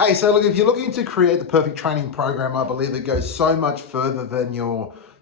Hey, so look, if you're looking to create the perfect training program, I believe it goes so much further than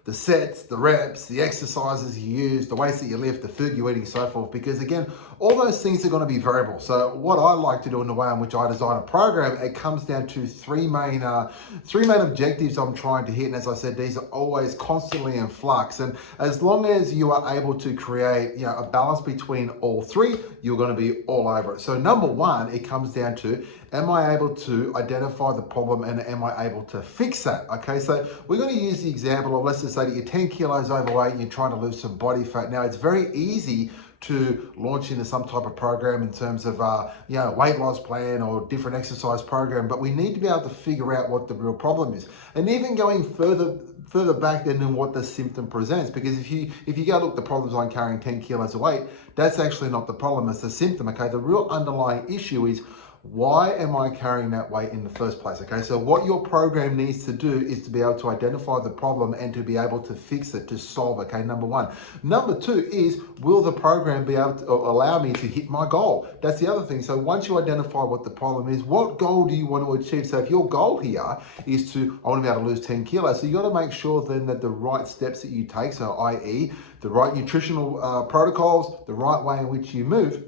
the sets, the reps, the exercises you use, the weights that you lift, the food you're eating, so forth. Because again, all those things are going to be variable. So what I like to do in the way in which I design a program, it comes down to three main objectives I'm trying to hit. And as I said, these are always constantly in flux. And as long as you are able to create, a balance between all three, you're going to be all over it. So number one, it comes down to, am I able to identify the problem and am I able to fix that? Okay, so we're going to use the example of, let's just say that you're 10 kilos overweight and you're trying to lose some body fat. Now, it's very easy to launch into some type of program in terms of weight loss plan or different exercise program, but we need to be able to figure out what the real problem is. And even going further back than what the symptom presents, because if you go look, the problem's on carrying 10 kilos of weight, that's actually not the problem, it's the symptom. Okay, the real underlying issue is, why am I carrying that weight in the first place? Okay, so what your program needs to do is to be able to identify the problem and to be able to fix it, to solve it. Okay, number one. Number two is, will the program be able to allow me to hit my goal? That's the other thing. So once you identify what the problem is, what goal do you want to achieve? So if your goal here is I want to be able to lose 10 kilos, so you got to make sure then that the right steps that you take, so i.e. the right nutritional protocols, the right way in which you move,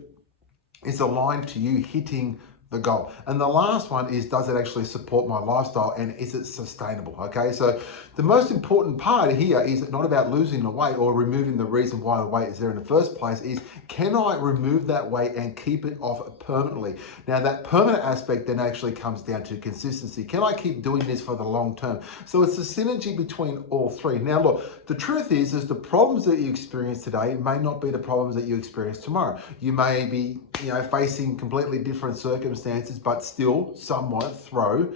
is aligned to you hitting the goal. And the last one is, does it actually support my lifestyle and is it sustainable? Okay, so the most important part here is not about losing the weight or removing the reason why the weight is there in the first place, is, can I remove that weight and keep it off permanently? Now that permanent aspect then actually comes down to consistency. Can I keep doing this for the long term? So it's a synergy between all three. Now look, the truth is the problems that you experience today may not be the problems that you experience tomorrow. You may be facing completely different circumstances, but still somewhat throw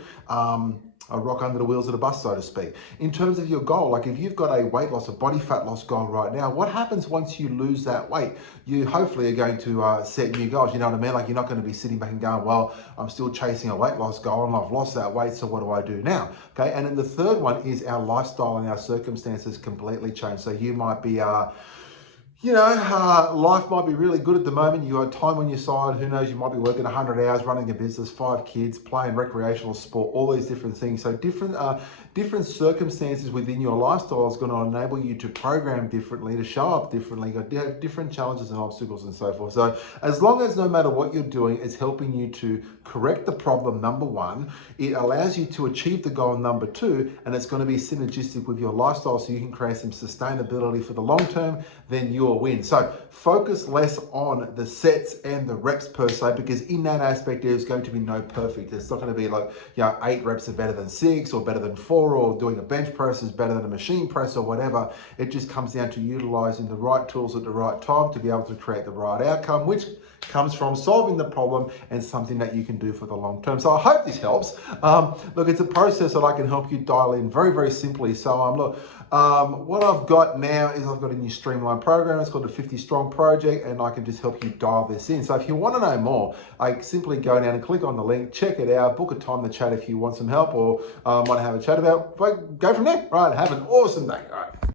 a rock under the wheels of the bus, so to speak. In terms of your goal, like if you've got a weight loss, a body fat loss goal right now, what happens once you lose that weight? You hopefully are going to set new goals, you know what I mean? Like you're not going to be sitting back and going, well, I'm still chasing a weight loss goal and I've lost that weight, so what do I do now? Okay, and then the third one is our lifestyle and our circumstances completely change. So you might be life might be really good at the moment. You got time on your side. Who knows? You might be working 100 hours, running a business, 5 kids, playing recreational sport, all these different things. So different circumstances within your lifestyle is going to enable you to program differently, to show up differently. You got different challenges and obstacles and so forth. So as long as no matter what you're doing, it's helping you to correct the problem, number one, it allows you to achieve the goal, number two, and it's going to be synergistic with your lifestyle so you can create some sustainability for the long term, then you'll win. So focus less on the sets and the reps per se, because in that aspect there's going to be no perfect. It's not going to be like 8 reps are better than 6 or better than 4, or doing a bench press is better than a machine press or whatever. It just comes down to utilizing the right tools at the right time to be able to create the right outcome, which comes from solving the problem and something that you can do for the long term. So I hope this helps. Look, it's a process that I can help you dial in very, very simply. So what I've got now is I've got a new streamlined program. It's called the 50 Strong Project, and I can just help you dial this in. So if you want to know more, I simply go down and click on the link, check it out, book a time to chat if you want some help or want to have a chat about, go from there. Right, have an awesome day. All right.